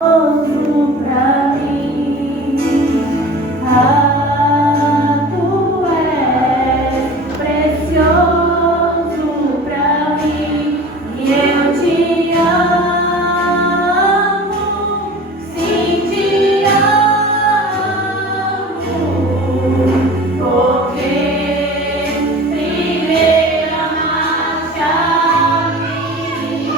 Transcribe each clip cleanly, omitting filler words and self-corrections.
pra mim. Tu és precioso pra mim e eu te amo, sim te amo, porque primeiro amaste a mim.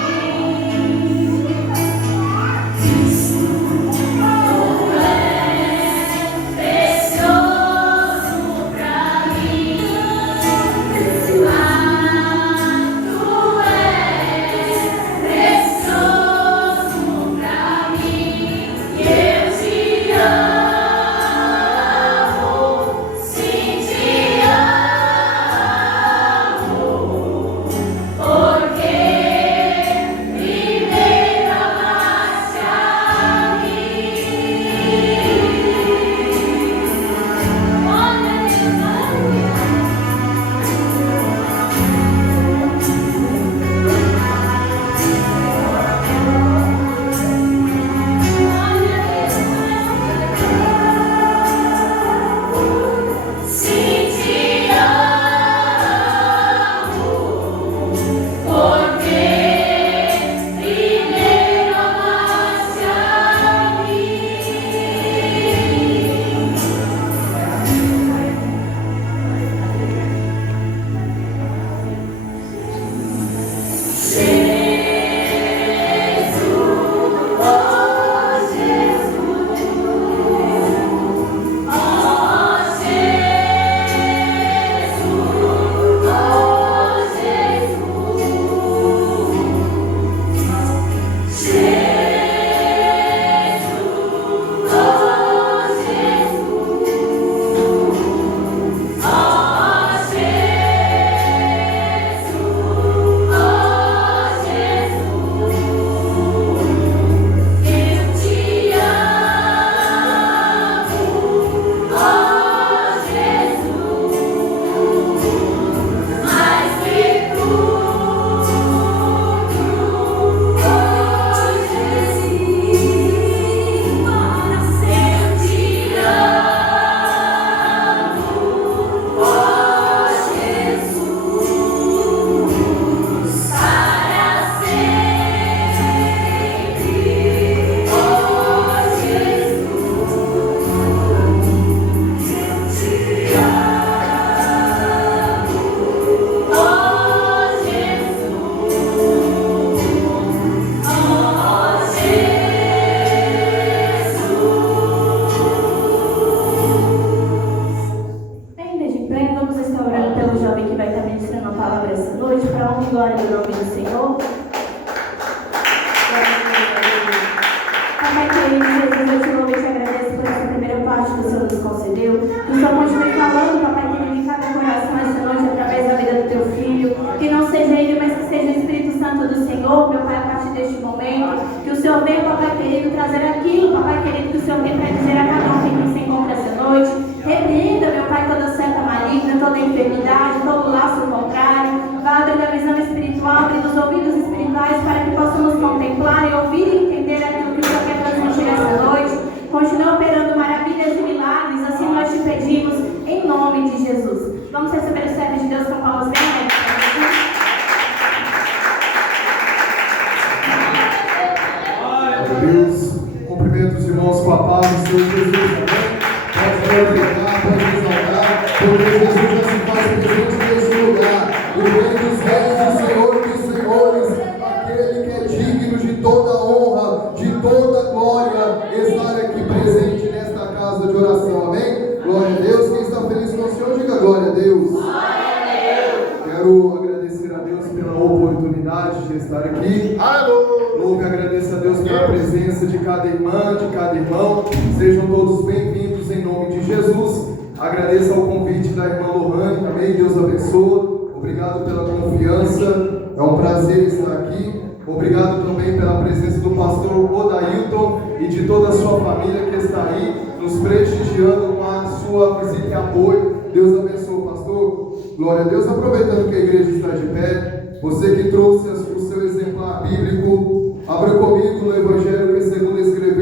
Glória a Deus, aproveitando que a igreja está de pé, você que trouxe o seu exemplar bíblico, abra comigo no Evangelho que segundo escreveu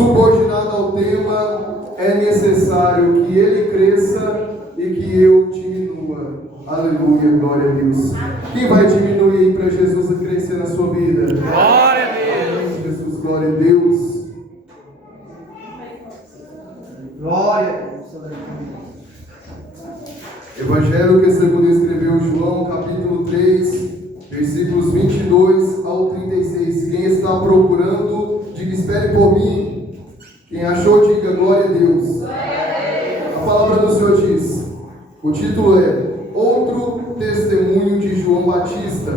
subordinado ao tema, é necessário que ele cresça e que eu diminua. Aleluia, glória a Deus. Quem vai diminuir para Jesus crescer na sua vida? Glória a Deus. Jesus, glória a Deus. Glória a Deus. Evangelho que segundo escreveu João, capítulo 3, versículos 22 ao 36. Quem está procurando, diga: espere por mim. Quem achou, diga: glória a Deus. A palavra do Senhor diz, o título é Outro Testemunho de João Batista.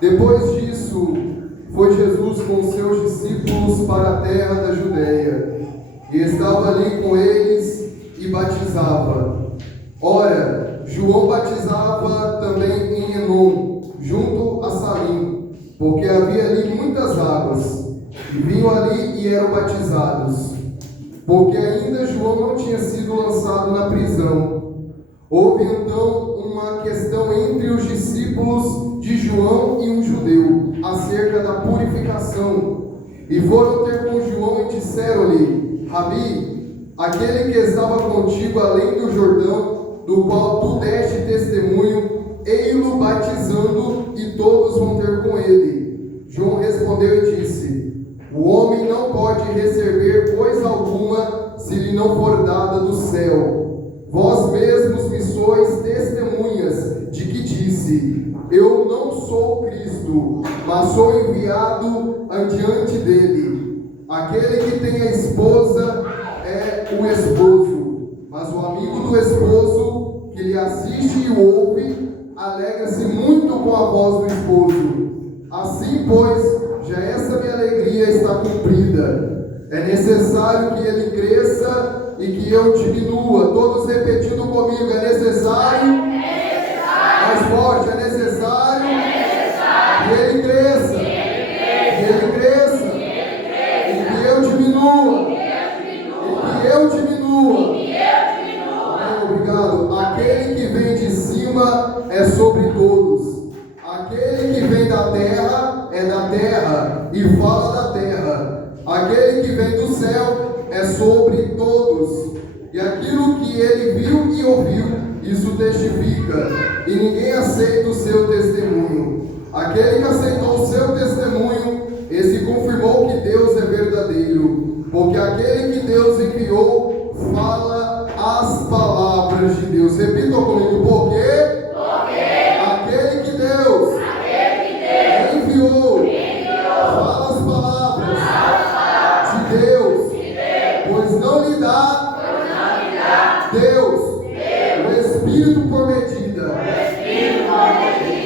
Depois disso, foi Jesus com seus discípulos para a terra da Judéia, e estava ali com eles e batizava. Ora, João batizava também em Enom, junto a Salim, porque havia ali muitas águas, e vinham ali e eram batizados, porque ainda João não tinha sido lançado na prisão. Houve então uma questão entre os discípulos de João e um judeu, acerca da purificação, e foram ter com João e disseram-lhe: Rabi, aquele que estava contigo além do Jordão, do qual tu deste testemunho, ei-lo batizando, e todos vão ter com ele. João respondeu e disse: o homem não pode receber coisa alguma se lhe não for dada do céu. Vós mesmos me sois testemunhas de que disse: eu não sou Cristo, mas sou enviado adiante dele. Aquele que tem a esposa é o esposo, mas o amigo do esposo que lhe assiste e o ouve alegra-se muito com a voz do esposo. Assim, pois, já essa minha alegria está cumprida. É necessário que ele cresça e que eu diminua. Todos repetindo comigo: é necessário. Mais forte: é necessário. Que ele cresça. Que ele cresça. E que eu diminua. E que eu diminua. Obrigado. Aquele que vem de cima é sobre todos. Aquele que vem da terra é da terra e fala da terra. Aquele que vem do céu é sobre todos. E aquilo que ele viu e ouviu, isso testifica. E ninguém aceita o seu testemunho. Aquele que aceitou o seu testemunho, esse confirmou que Deus é verdadeiro. Porque aquele que Deus enviou fala as palavras de Deus. Repitam comigo: por quê? Aquele que Deus enviou fala as palavras de Deus, pois não lhe dá Deus o Espírito por medida.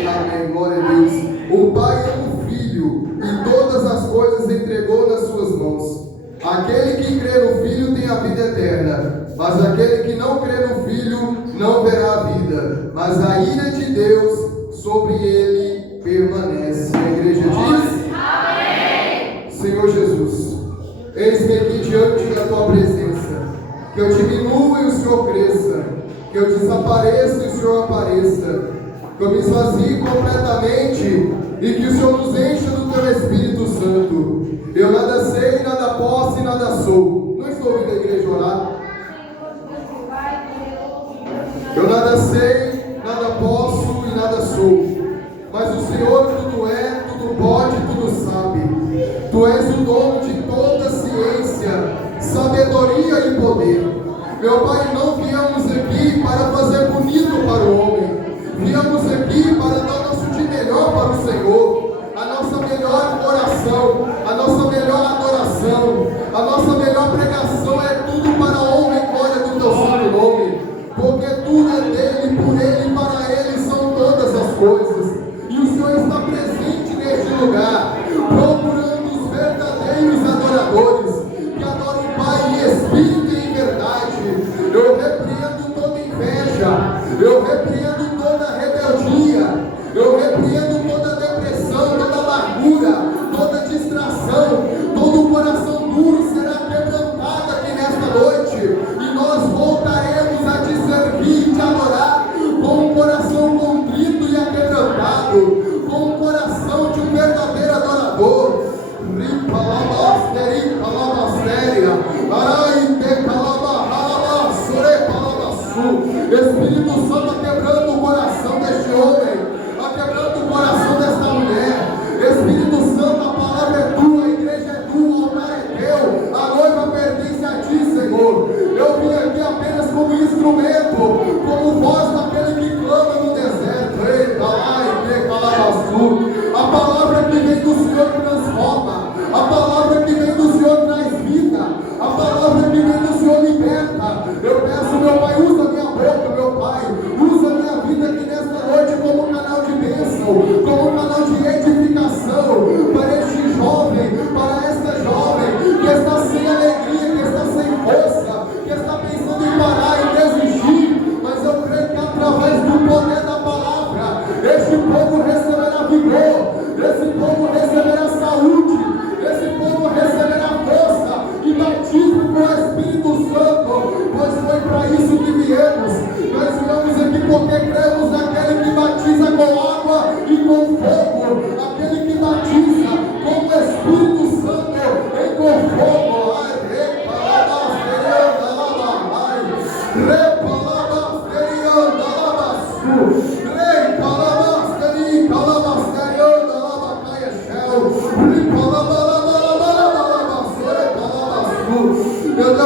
Amém, glória a Deus. O Pai ama o Filho e todas as coisas entregou nas suas mãos. Aquele que crê no Filho tem a vida eterna, mas aquele que não crê no Filho não verá a vida, mas a ira de Deus sobre ele permanece. A igreja diz: amém. Senhor Jesus, eis-me aqui diante da tua presença, que eu diminua e o Senhor cresça, que eu desapareça e o Senhor apareça, que eu me esvazie completamente e que o Senhor nos encha do teu Espírito Santo. Eu nada sei, nada posso e nada sou. Não estou ouvindo a igreja orar. Eu nada sei, nada posso e nada sou. Mas o Senhor tudo é, tudo pode, tudo sabe. Tu és o dono de toda ciência, sabedoria e poder. Meu Pai, não viemos aqui para fazer bonito para o homem. Viemos aqui para dar nosso de melhor para o Senhor. A nossa melhor oração, a nossa melhor adoração, a nossa melhor pregação é tudo para a honra e glória do teu santo nome. Porque tudo é dele, por ele e para ele são todas as coisas. E o Senhor está presente neste lugar, procurando os verdadeiros adoradores, que adoram o Pai em espírito e em verdade. Eu repreendo toda inveja, eu repreendo toda rebeldia, eu repreendo toda depressão, toda amargura, toda distração, todo coração duro será quebrado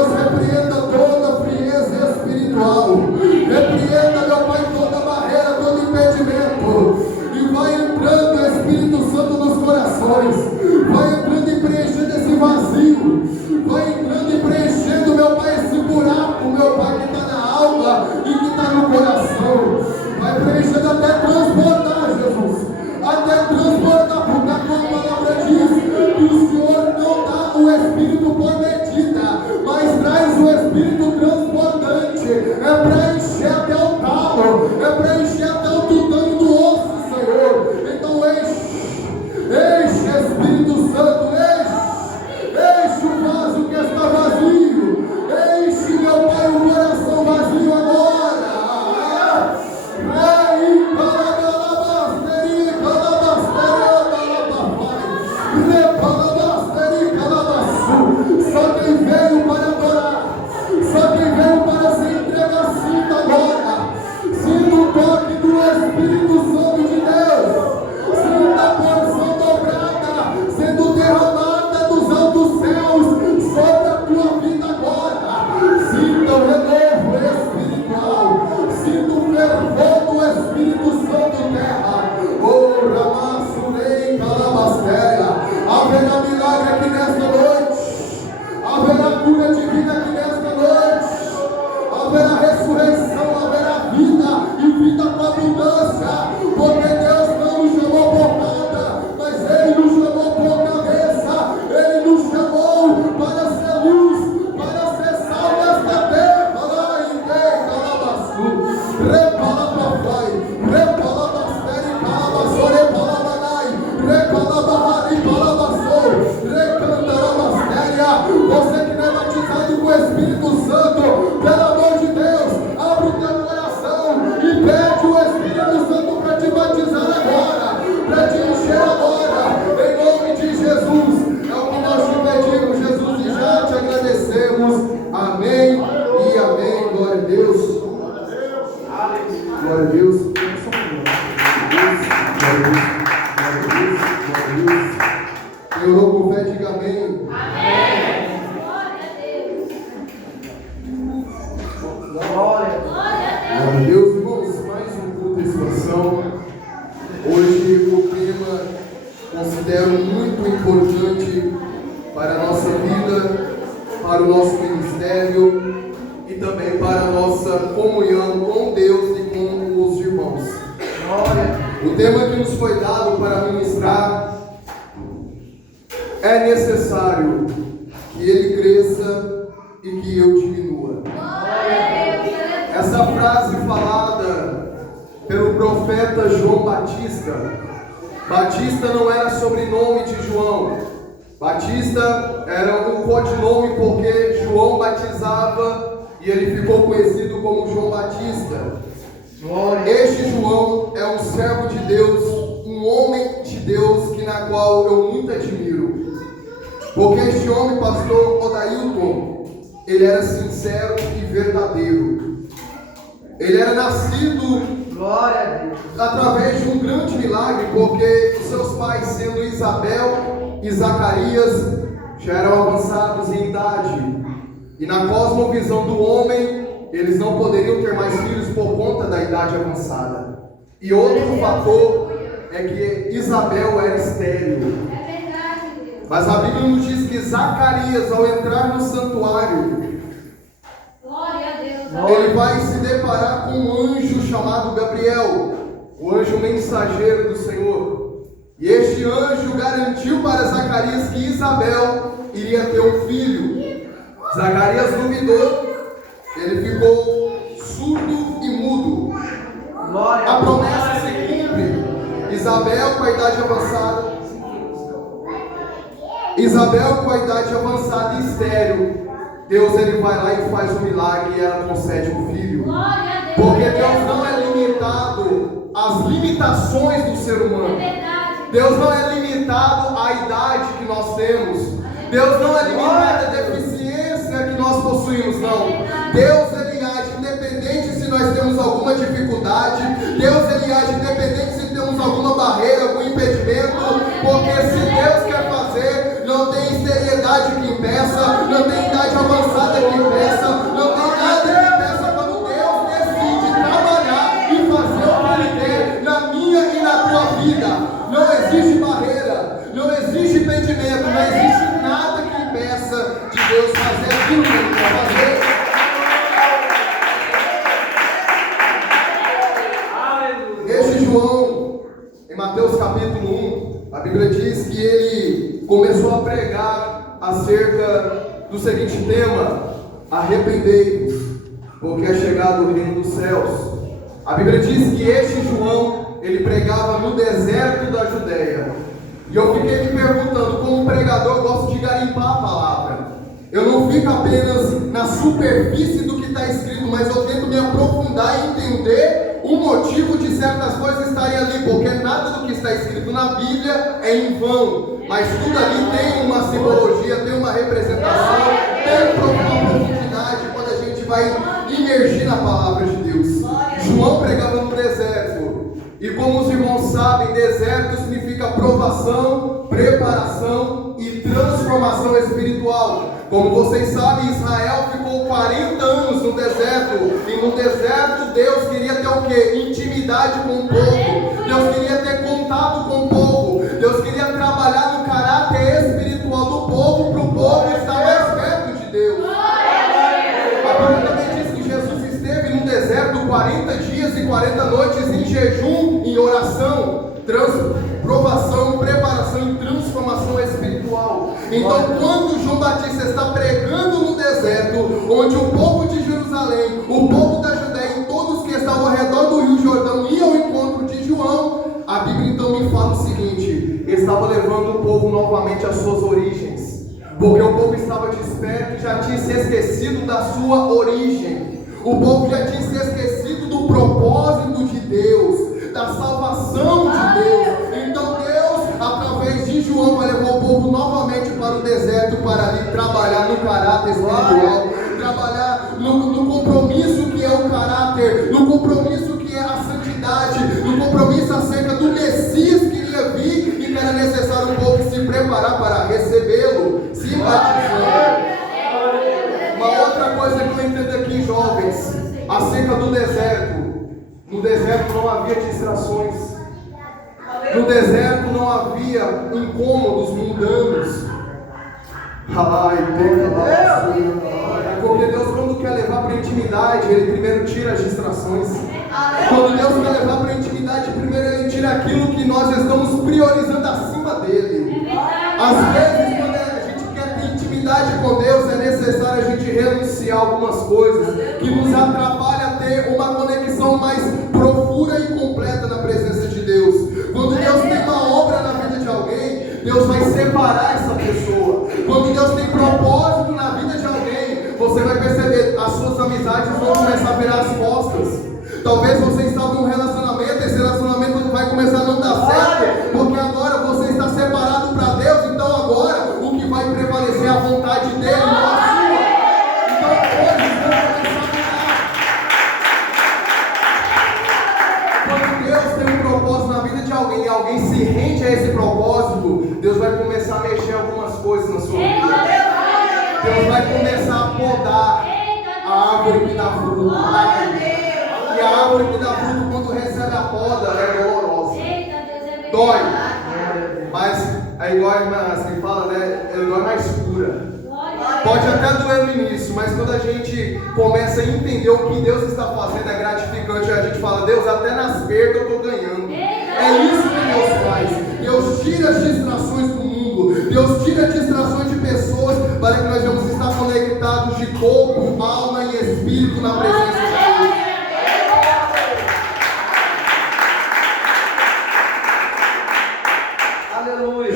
Deus, repreenda toda frieza espiritual. Repreenda, meu Pai, toda barreira, todo impedimento. E vai entrando o Espírito Santo nos corações. Vai entrando e preenchendo esse vazio. Vai entrando e preenchendo, meu Pai, esse buraco, meu Pai, que está na alma e que está no coração. Vai preenchendo até transbordar, Jesus. Até transbordar, porque a tua palavra diz que o Senhor não dá o Espírito por medida, mas traz o Espírito transbordante. É para encher até o talo, é para encher até o tutano do osso, Senhor. Então enche, Espírito Santo, enche o vaso que está vazio. Enche, meu Pai, o coração vazio agora. Só quem veio para adorar, só quem veio para se entregar, sinta agora, sinta o toque do Espírito Santo de Deus, sinta a porção dobrada sendo derramada dos altos céus sobre a tua vida agora. Sinta o renovo espiritual, sinta o fervor do Espírito Santo terra. Oh, Ramassurei, Calabastéria, haverá milagre aqui nesta noite. Haverá cura divina aqui nesta noite. Haverá ressurreição, haverá vida e vida com abundância. Porque Deus não nos chamou por nada, mas Ele nos chamou por cabeça. Ele nos chamou para ser luz, para ser sal nesta terra. Lá em Calabaçu, repala papai, repala bastante, calabaçou, repala banai, repala barrari, calabaçou, recantara bastéria. Você que não é batizado com o Espírito Santo, pelo amor de Deus, abre o teu coração e pede o Espírito Santo para te batizar agora, para te encher agora, em nome de Jesus. É o que nós te pedimos, Jesus, e já te agradecemos. Amém e amém. Glória a Deus. Glória a Deus. Quem orou com fé, diga amém. Glória a Deus, irmãos, mais um culto de expansão. Hoje o tema considero muito importante para a nossa vida, para o nosso ministério e também para a nossa comunhão com Deus e com os irmãos. O tema que nos foi dado para ministrar: é necessário que ele cresça e que eu diminua. Essa frase falada pelo profeta João Batista. Batista não era sobrenome de João. Batista era um codinome porque João batizava e ele ficou conhecido como João Batista. Este João é um servo de Deus, um homem de Deus na qual eu muito admiro. Porque este homem, pastor Odailton, ele era sincero e verdadeiro. Ele era nascido, glória a Deus, através de um grande milagre, porque seus pais, sendo Isabel e Zacarias, já eram avançados em idade. E na cosmovisão do homem, eles não poderiam ter mais filhos por conta da idade avançada. E outro fator é que Isabel era estéril. Mas a Bíblia nos diz que Zacarias, ao entrar no santuário, ele vai se deparar com um anjo chamado Gabriel, o anjo mensageiro do Senhor. E este anjo garantiu para Zacarias que Isabel iria ter um filho. Zacarias duvidou, ele ficou surdo e mudo. A promessa se cumpre. Isabel com a idade avançada, e estéril, Deus ele vai lá e faz um milagre e ela concede um filho. Porque Deus não é limitado às limitações do ser humano. Deus não é limitado à idade que nós temos. Deus não é limitado à deficiência que nós possuímos, não. Deus ele age independente se nós temos alguma dificuldade. Deus ele age independente se temos alguma barreira, algum impedimento. Porque se Deus quer fazer, não tem esterilidade que impeça, não tem idade avançada que fazer aquilo que ele quer fazer. Esse João, em Mateus capítulo 1, a Bíblia diz que ele começou a pregar acerca do seguinte tema: arrependei-vos, porque é chegado o reino dos céus. A Bíblia diz que este João, ele pregava no deserto da Judéia. E eu fiquei me perguntando, como pregador, eu gosto de garimpar a palavra. Eu não fico apenas na superfície do que está escrito, mas eu tento me aprofundar e entender o motivo de certas coisas estarem ali, porque nada do que está escrito na Bíblia é em vão, mas tudo ali tem uma simbologia, tem uma representação, tem uma profundidade quando a gente vai imergir na palavra de Deus. João pregava no deserto, e como os irmãos sabem, deserto significa provação, preparação e transformação espiritual. Como vocês sabem, Israel ficou 40 anos no deserto, e no deserto Deus queria ter o quê? Intimidade com o povo. Deus queria ter contato com o povo. Deus queria trabalhar no caráter espiritual do povo, para o povo estar mais perto de Deus. A Bíblia também diz que Jesus esteve no deserto 40 dias e 40 noites em jejum, em oração, provação, preparação e transformação espiritual. Então, quando João Batista está pregando no deserto, onde o povo de Jerusalém, o povo da Judéia e todos que estavam ao redor do Rio Jordão iam ao encontro de João, a Bíblia então me fala o seguinte: estava levando o povo novamente às suas origens, porque o povo estava desperto e já tinha se esquecido da sua origem. O povo já tinha se esquecido do propósito de Deus, da salvação de Deus. Então Deus, através de João, vai levar o povo novamente para o deserto, para ali trabalhar no caráter espiritual, trabalhar no compromisso que é o caráter, no compromisso que é a santidade, no compromisso acerca do Messias que iria vir e que era necessário o povo se preparar para recebê-lo, se batizar. Uma outra coisa que eu entendo aqui, jovens, acerca do deserto: no deserto não havia distrações, no deserto não havia incômodos mundanos. Porque Deus, quando quer levar para a intimidade, Ele primeiro tira as distrações. Quando Deus quer levar para a intimidade, primeiro Ele tira aquilo que nós estamos priorizando acima dEle. Às vezes, quando a gente quer ter intimidade com Deus, é necessário a gente renunciar a algumas coisas que nos atrapalham a ter uma conexão mais profunda e completa na presença de Deus. Quando Deus tem uma obra na vida de alguém, Deus vai separar essa pessoa. Quando Deus tem propósito na vida de alguém, você vai perceber, as suas amizades vão começar a virar as costas. Talvez você estava num relacionamento, esse relacionamento vai começar a não dar certo, porque agora você está separado para Deus. Então agora o que vai prevalecer é a vontade dele, não a sua. Então coisas vão começar a mudar. Quando Deus tem um propósito na vida de alguém e alguém se rende a esse propósito, Deus vai começar a mexer algumas coisas na sua vida. Deus vai começar a podar a árvore que dá fruto. E a árvore que dá fruto, quando recebe a poda, é dolorosa. Dói. Mas é igual a irmã que fala, né? Dói na escura. Pode até doer no início, mas quando a gente começa a entender o que Deus está fazendo, é gratificante. A gente fala: Deus, até nas perdas eu estou ganhando. É isso que Deus faz. Deus tira as distrações do mundo. Deus tira as distrações de pessoas, para que nós vamos estar conectados de corpo, alma e espírito na presença de Deus.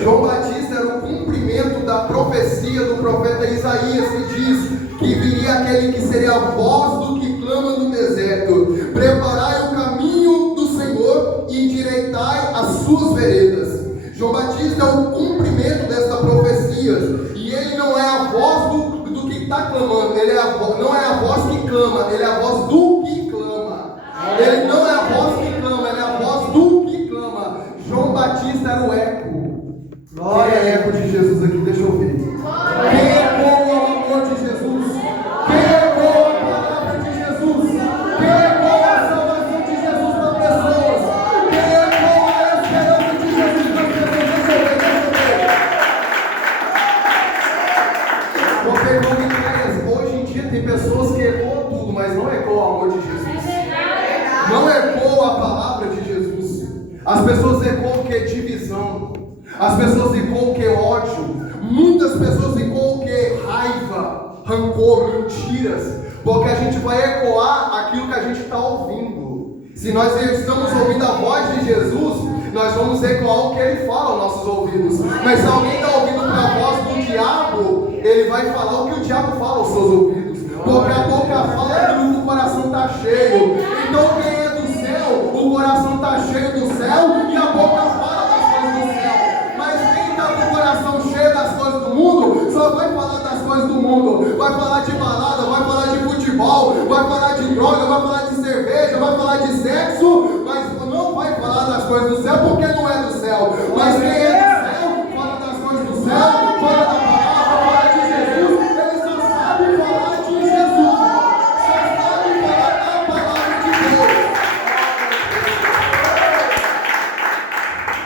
João Batista era o cumprimento da profecia do profeta Isaías, que diz que viria aquele que seria a voz do que clama no deserto: preparai o caminho do Senhor e endireitai as suas veredas. João Batista é o cumprimento desta profecia, e ele não é a voz do que está clamando, não é a voz que clama, ele é a voz do que clama. Ele não é a voz que clama, ele é a voz do que clama. João Batista era o eco. Quem é eco de Jesus aqui? Deixa eu ver. Quem ecoa o amor de Jesus? Quem ecoa a palavra de Jesus? Quem ecoa a salvação de Jesus para pessoas? Quem ecoa a esperança de Jesus para pessoas? Deixa eu ver. Porque vamos entender amor de Jesus. Não ecoa a palavra de Jesus. As pessoas ecoam o que? Divisão. As pessoas ecoam o que? Ódio. Muitas pessoas ecoam o que? Raiva, rancor, mentiras. Porque a gente vai ecoar aquilo que a gente está ouvindo. Se nós estamos ouvindo a voz de Jesus, nós vamos ecoar o que Ele fala aos nossos ouvidos. Mas se alguém está ouvindo a voz do diabo, ele vai falar o que o diabo fala aos seus ouvidos. Porque a boca fala aquilo que o coração está cheio. Então quem é do céu, o coração está cheio do céu e a boca fala das coisas do céu. Mas quem está com o coração cheio das coisas do mundo, só vai falar das coisas do mundo. Vai falar de balada, vai falar de futebol, vai falar de droga, vai falar de cerveja, vai falar de sexo, mas não vai falar das coisas do céu porque não é do céu. Mas quem é do céu, fala das coisas do céu, fala da palavra, fala de Jesus. Ele só sabe falar de Jesus, só sabe falar da palavra de Deus.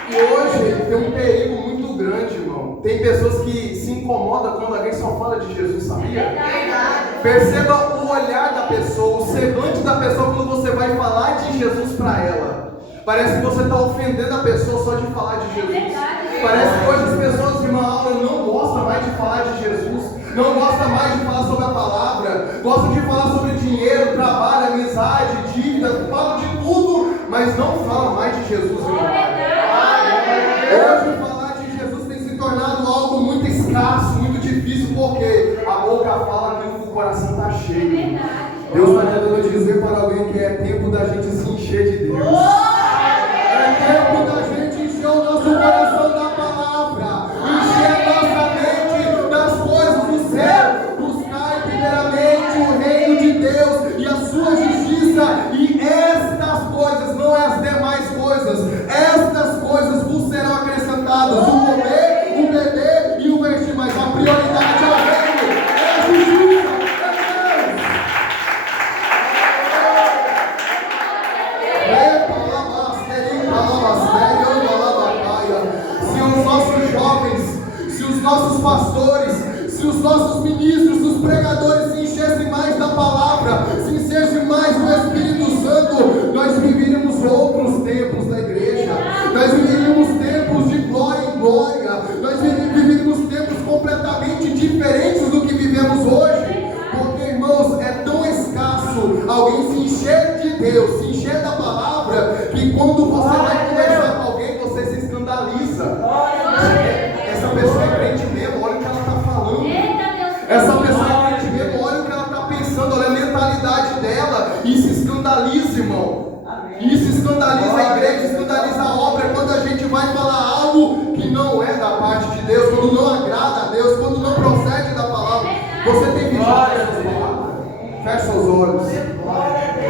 E hoje tem um perigo muito grande, irmão. Tem pessoas que se incomodam quando alguém só fala de Jesus, sabia? Perceba o olhar da pessoa, o semblante da pessoa quando você vai falar de Jesus para ela. Parece que você está ofendendo a pessoa só de falar de Jesus. Parece que hoje as pessoas de uma aula não gostam mais de falar de Jesus, não gostam mais de falar sobre a palavra, gostam de falar sobre dinheiro, trabalho, amizade, dívida, falam de tudo, mas não falam mais de Jesus. Hoje falar de Jesus tem se tornado algo muito escasso, muito difícil, porque a boca fala aquilo que o coração está cheio. Deus está tentando dizer para alguém que é tempo da gente se encher de Deus. É tempo da gente encher o nosso coração da palavra, encher a nossa mente das coisas do céu, buscar primeiramente o reino de Deus e a sua justiça, e estas coisas, não é as demais coisas, estas coisas vos serão acrescentadas: o comer, o beber e o vestir, mas a prioridade é o reino, é a justiça, é Deus. Se os nossos jovens, se os nossos pastores, se os nossos ministros, os pregadores se enchessem mais da palavra, se enchessem mais do Espírito Santo, nós viveríamos outros tempos da igreja, nós viveríamos tempos de glória em glória, nós viveríamos tempos completamente diferentes do que vivemos hoje, porque, irmãos, é tão escasso alguém se encher de Deus, se encher da palavra, que quando você vai conversar com alguém, você se escandaliza. Essa pessoa é crente mesmo, olha o que ela está falando. Essa pessoa é crente mesmo, olha o que ela está pensando, olha a mentalidade dela, e se escandaliza, irmão. E se escandaliza a igreja, escandaliza a obra, quando a gente vai falar algo que não é da parte de Deus, quando não agrada a Deus, quando não procede da palavra. Você tem vigiado essas palavras? Fecha os olhos.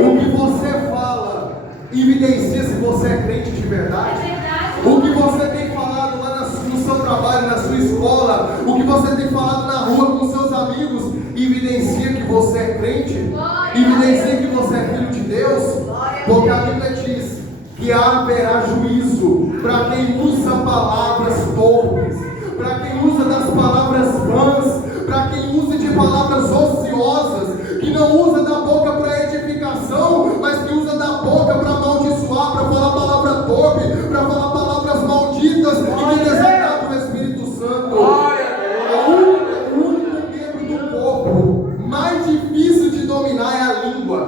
O que você fala evidencia se você é crente de verdade. O que você tem falado lá no seu trabalho, na sua escola, o que você tem falado na rua com seus amigos, evidencia que você é crente, evidencia que você é filho de Deus, porque a Bíblia diz que haverá juízo para quem usa palavras torpes, para quem usa das palavras vãs, para quem usa de palavras ociosas, que não usa da boca para edificação, mas que usa da boca para amaldiçoar, para falar palavra torpe, para falar palavras malditas e que desagradam o Espírito Santo. O único membro do corpo mais difícil de dominar é a língua.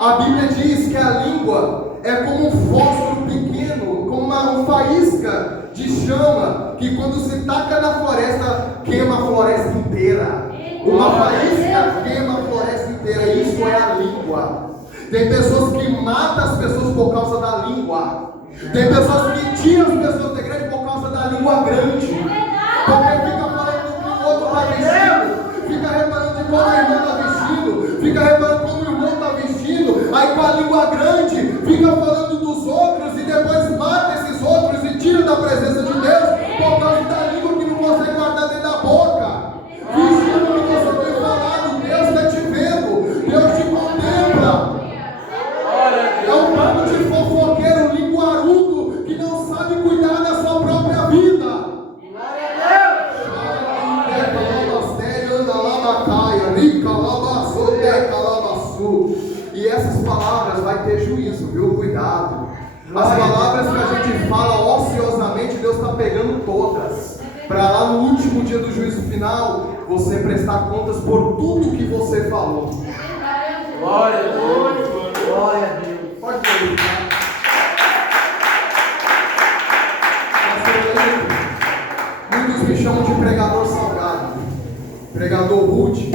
A Bíblia diz que a língua é como um fósforo pequeno, como uma faísca de chama, que quando se taca na floresta, queima a floresta inteira. Uma faísca queima a floresta inteira. Isso é a língua. Tem pessoas que matam as pessoas por causa da língua. Tem pessoas que tiram as pessoas da igreja por causa da língua grande. Porque fica falando do que o outro está vestindo, fica reparando de como o irmão está vestindo, fica reparando como o irmão está vestindo, aí com a língua grande, fica falando dos outros e depois mata esses outros e tira da presença de Deus por causa da língua que não consegue guardar dentro da boca. Vigiando o que você tem falado, Deus está te vendo, Deus te contempla. É um bando de fofoqueiro, linguarudo, que não sabe cuidar da sua própria vida. E essas palavras vai ter juízo, viu? Cuidado. As palavras que a gente fala ociosamente, Deus está pegando todas. Para lá no último dia do juízo final, você prestar contas por tudo que você falou. Glória a Deus. Glória a Deus. Pode ir, tá? Muitos me chamam de pregador salgado, pregador rude.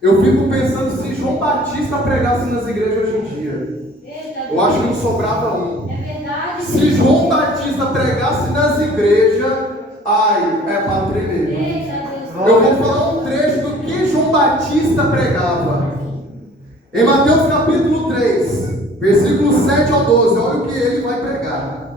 Eu fico pensando se João Batista pregasse nas igrejas hoje em dia. Eu acho que não sobrava um. Se João Batista pregasse nas igrejas, ai, é para tremer. Eu vou falar um trecho do que João Batista pregava. Em Mateus capítulo 3, versículos 7 ao 12, olha o que ele vai pregar.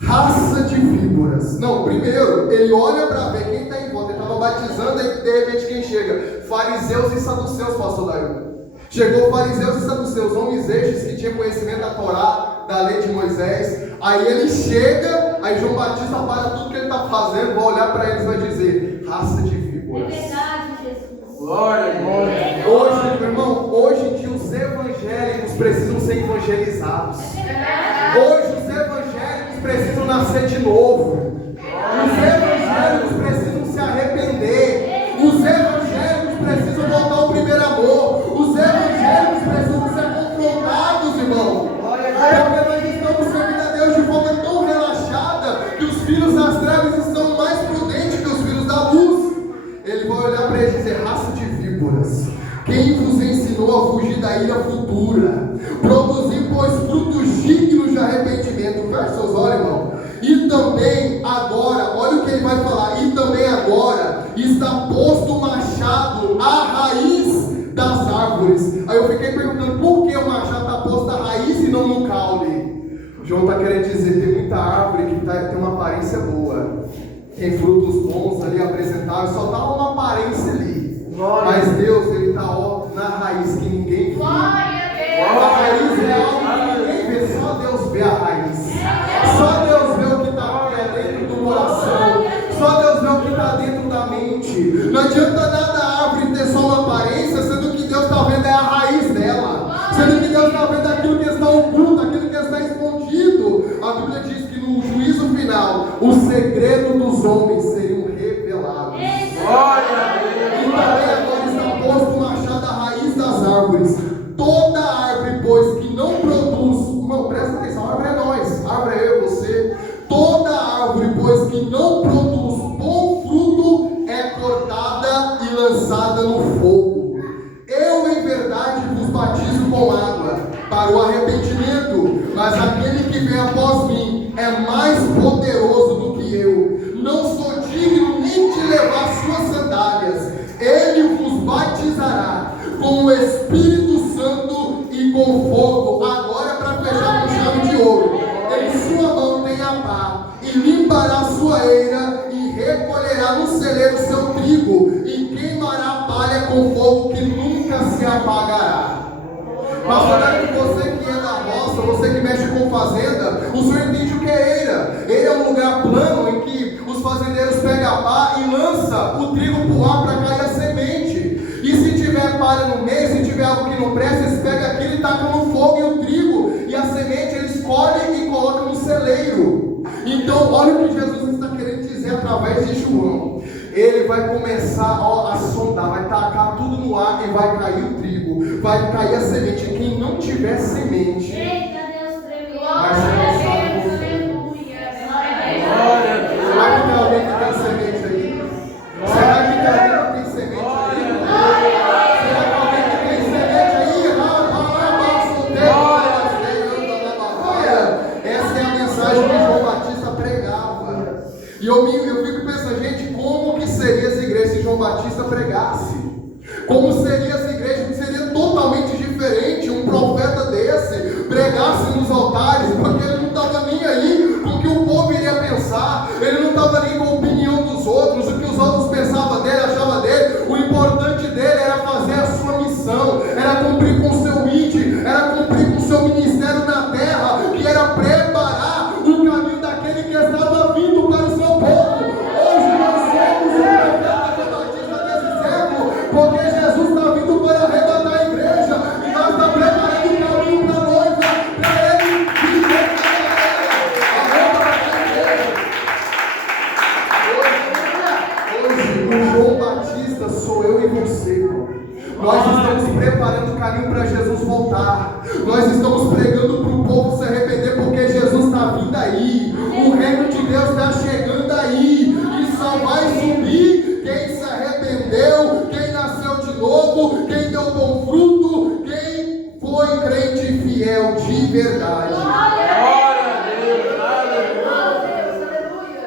Raça de víboras. Não, primeiro, ele olha para ver quem está em volta. Ele estava batizando e de repente quem chega? Fariseus e saduceus, pastor Dario. Chegou fariseus e saduceus, homens estes que tinham conhecimento da Torá, da lei de Moisés. Aí ele chega, aí João Batista para tudo que ele está fazendo, vai olhar para eles e vai dizer: raça de víboras. É verdade, Jesus. Glória, glória. Hoje, meu irmão, hoje em dia os evangélicos precisam ser evangelizados. Hoje os evangélicos precisam nascer de novo. Os evangélicos precisam se arrepender. Os evangélicos precisam voltar ao primeiro amor. Os evangélicos precisam ser confrontados, irmão. Porque nós estamos servindo a Deus de forma tão relaxada que os filhos das trevas estão mais prudentes que os filhos da luz. Ele vai olhar para eles e dizer: raça de víboras, quem vos ensinou a fugir da ira futura? Produzir, pois, frutos dignos de arrependimento. Feche seus olhos, irmão. E também agora, olha o que ele vai falar. E também agora está posto o machado à raiz das árvores. Aí eu fiquei perguntando: por que o machado está posto à raiz e não no caule? João está querendo dizer: tem muita árvore que tem uma aparência boa, tem frutos bons ali apresentáveis, só dá uma aparência ali. Mas Deus, ele está na raiz que ninguém vê. A raiz é algo que ninguém vê, só Deus vê a raiz. Só Deus vê o que está dentro do coração. Só Deus vê o que está dentro da mente. Não adianta nada a árvore ter só uma aparência, sendo que Deus está vendo é a raiz dela. Sendo que Deus está vendo aquilo que está oculto, aquilo que está escondido. A Bíblia diz que no juízo final, o segredo dos homens seriam revelados. Glória a Deus. E também agora está posto o machado à raiz das árvores. Toda árvore, pois, que não produz, irmão, presta atenção, a árvore é nós, a árvore é eu e você. Toda árvore, pois, que não produz bom fruto, é cortada e lançada no fogo. Eu, em verdade, vos batizo com água para o arrependimento, mas aquele que vem após mim é mais poderoso do que eu. Não sou digno nem de levar suas sandálias. Ele vos batizará com o Espírito Santo e com fogo. Agora é para fechar com chave de ouro. Em sua mão tem a pá, e limpará a sua eira, e recolherá no celeiro seu trigo, e queimará a palha com fogo que nunca se apagará. Pastor, você que é da roça, você que mexe com fazenda, o senhor entende o que é eira? Eira é um lugar plano em que os fazendeiros pegam a pá e lançam o trigo para o ar para cair a semente. E se tiver palha no meio, se tiver algo que não presta, eles pegam aquilo e tacam no fogo e o trigo. E a semente eles colhem e colocam no celeiro. Então, olha o que Jesus está querendo dizer através de João. Ele vai começar a sondar, vai tacar tudo no ar e vai cair o trigo, vai cair a semente. Quem não tiver semente, Eita, Deus tremendo. vai ser lançado no fogo. Será que tem alguém que tem semente aí? Será que tem alguém que tem semente aí? Será que alguém que tem semente aí? Essa é a mensagem que João Batista pregava. E eu fico pensando, gente, como que seria as igrejas se João Batista pregasse? Como seria as igrejas? Seria totalmente diferente um profeta desse pregasse nos altares, porque ele não estava nem aí com o que o povo iria pensar, ele não estava nem com a opinião dos outros, o que os outros pensavam dele, achavam dele. O importante dele era fazer a sua missão, era cumprir com o seu ID, era cumprir com o seu ministério na terra, que era preparar o caminho daquele que estava vindo para o seu povo. Hoje nós somos o profeta João Batista desse século, porque Jesus está Nós estamos preparando o caminho para Jesus voltar. Nós estamos pregando para o povo se arrepender, porque Jesus está vindo aí. O reino de Deus está chegando aí. E só vai subir quem se arrependeu, quem nasceu de novo, quem deu bom fruto, quem foi crente fiel de verdade.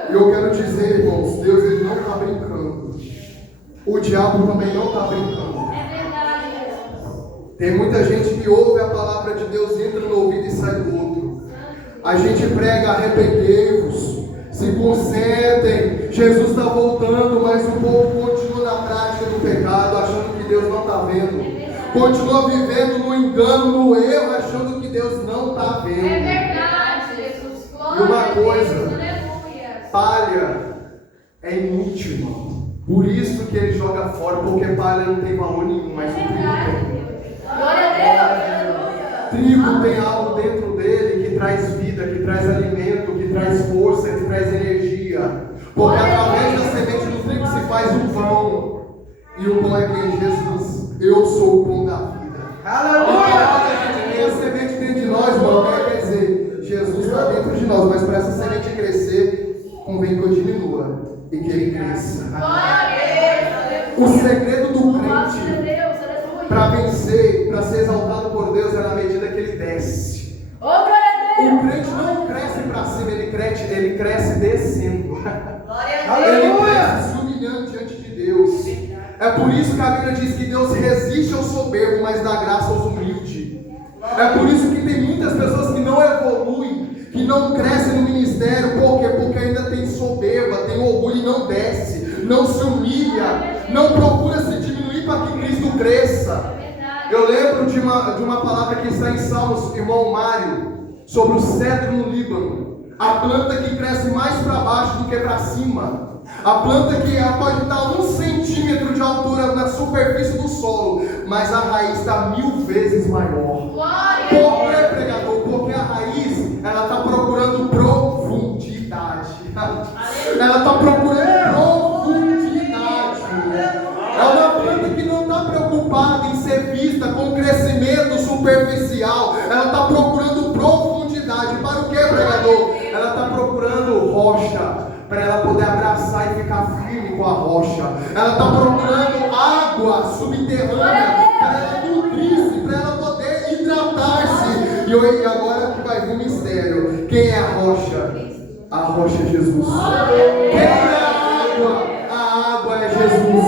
E eu quero dizer, irmãos, Deus ele não está brincando. O diabo também não está brincando. Tem muita gente que ouve a palavra de Deus, entra no ouvido e sai do outro. A gente prega: arrependei-vos, se consertem, Jesus está voltando, mas o povo continua na prática do pecado, achando que Deus não está vendo. Continua vivendo no engano, no erro, achando que Deus não está vendo. É verdade, Jesus. E uma coisa, palha é inútil, irmão. Por isso que ele joga fora, porque palha não tem valor nenhum, mas o trigo tem. Glória a Deus. Trigo tem algo dentro dele que traz vida, que traz alimento, que traz força, que traz energia. Porque através da semente do trigo se faz o pão. E o pão é quem? Jesus. Eu sou o pão da vida. Aleluia! Quando a gente tem a semente dentro de nós, irmão, quer dizer, Jesus está dentro de nós, mas para essa semente crescer, convém que eu diminua e que ele cresça. O segredo do crente para vencer, para ser exaltado por Deus, é na medida que ele desce. O crente não cresce para cima, ele cresce descendo. Ele cresce se humilhando diante de Deus. É por isso que a Bíblia diz que Deus resiste ao soberbo, mas dá graça aos humildes. É por isso que tem muitas pessoas que não evoluem, que não crescem no ministério. Por quê? Porque ainda tem soberba, tem orgulho e não desce, não se humilha, não procura se diminuir para que Cristo cresça. Eu lembro de uma palavra que está em Salmos, irmão Mário, sobre o cedro no Líbano. A planta que cresce mais para baixo do que para cima. A planta que pode estar 1 centímetro de altura na superfície do solo, mas a raiz está 1000 vezes maior. Por que, pregador? Porque a raiz, ela está procurando profundidade. Ela está procurando profundidade. É uma planta que não está preocupada em ser vista com crescimento superficial. Ela está procurando profundidade. Para o que, pregador? Ela está procurando rocha, para ela poder abraçar e ficar firme com a rocha. Ela está procurando água subterrânea para ela nutrir-se, para ela poder hidratar-se. E agora que vai vir o mistério: quem é a rocha? A rocha é Jesus. Quem é a água? A água é Jesus.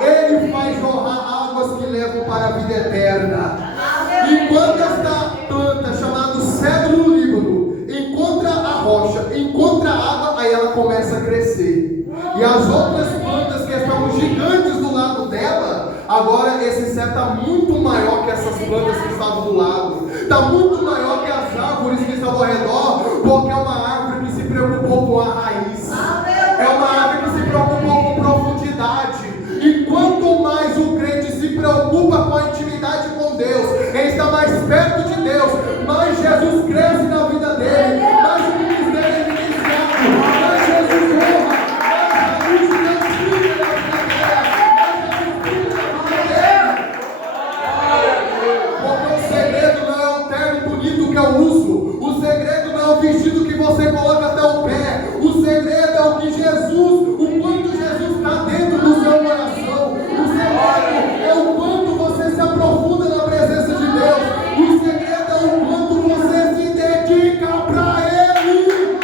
Ele faz jorrar águas que levam para a vida eterna. Enquanto esta planta chamada cedro no Líbano encontra a rocha, encontra a água, aí ela começa a crescer. E as outras plantas que estavam gigantes do lado dela, agora esse cedro está muito maior que essas plantas que estavam do lado. Está muito maior que as árvores que estavam ao redor, porque é uma árvore que se preocupou com a raiz. É uma árvore que se preocupou com profundidade. E quanto mais o crente se preocupa com a intimidade com Deus, ele está mais perto de Deus, mais Jesus cresce na vida dele, mais o ministério é evidenciado, mais Jesus honra, mais a luz de Deus brilha na vida dele, porque o segredo não é um terno bonito que eu uso, o segredo não é o vestido que você coloca até o pé, o segredo é o que Jesus, o quanto Jesus está dentro do seu coração. O segredo é o quanto você se aprofunda na presença de Deus. O segredo é o quanto você se dedica para Ele.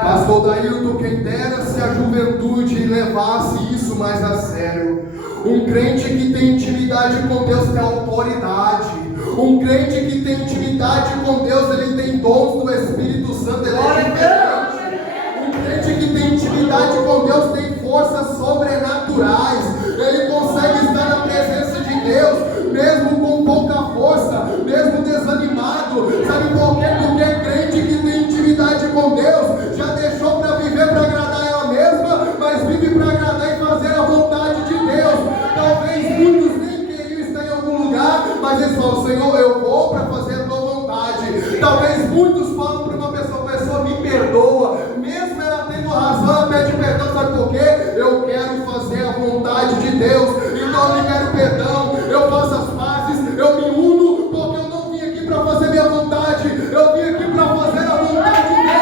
Pastor Dailton, quem dera se a juventude levasse isso mais a sério. Um crente que tem intimidade com Deus tem autoridade. Um crente que tem intimidade com Deus, ele tem dons do Espírito Santo, ele é diferente. Um crente que tem intimidade com Deus tem forças sobrenaturais. Ele consegue estar na presença de Deus, mesmo com pouca força, mesmo desanimado. Sabe por quê? Porque crente que tem intimidade com Deus já deixou para viver para agradar ela mesma, mas vive para agradar e fazer a vontade de Deus. Talvez muitos nem queriam estar em algum lugar, mas eles falam: Senhor, eu vou para fazer a tua vontade. Talvez muitos falam para uma pessoa: me perdoa. sabe por quê? Eu quero fazer a vontade de Deus, então eu libero perdão, eu faço as pazes, eu me uno, porque eu não vim aqui para fazer minha vontade, eu vim aqui para fazer a vontade dele.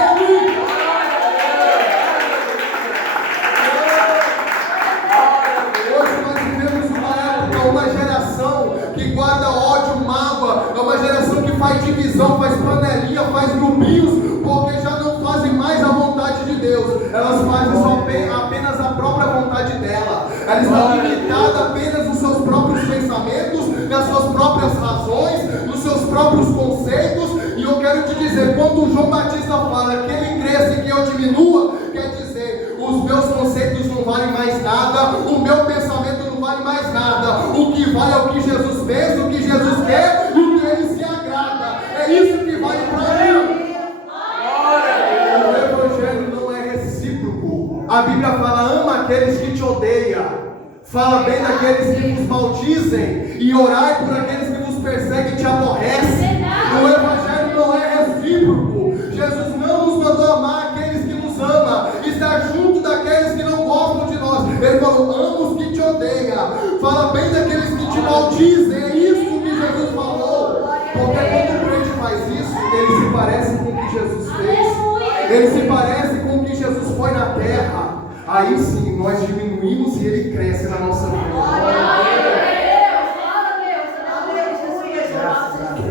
Hoje nós vivemos uma época, uma geração que guarda ódio, mágoa, é uma geração que faz divisão, faz panelinha, faz grupinhos, porque já não fazem mais a vontade de Deus, elas fazem só apenas a própria vontade dela, ela está limitada apenas nos seus próprios pensamentos, nas suas próprias razões, nos seus próprios conceitos. E eu quero te dizer, quando o João Batista fala que ele cresça e que eu diminua, quer dizer, os meus conceitos não valem mais nada, o meu pensamento não vale mais nada, o que vale é o que Jesus pensa, o que Jesus quer e o que ele se agrada, é isso que vale para mim. O evangelho não é recíproco. A Bíblia fala, ama aqueles que te odeiam, fala bem daqueles que vos maldizem e orai por aqueles que vos perseguem e te aborrecem. O evangelho não é recíproco. Jesus não nos mandou amar aqueles que nos amam, estar junto daqueles que não gostam de nós. Ele falou, ama os que te odeiam, fala bem daqueles que te maldizem. É isso que Jesus falou. Porque quando o crente faz isso, ele se parece com o que Jesus fez, ele se parece com o que Jesus foi na terra. Aí sim, nós diminuímos e ele cresce na nossa vida.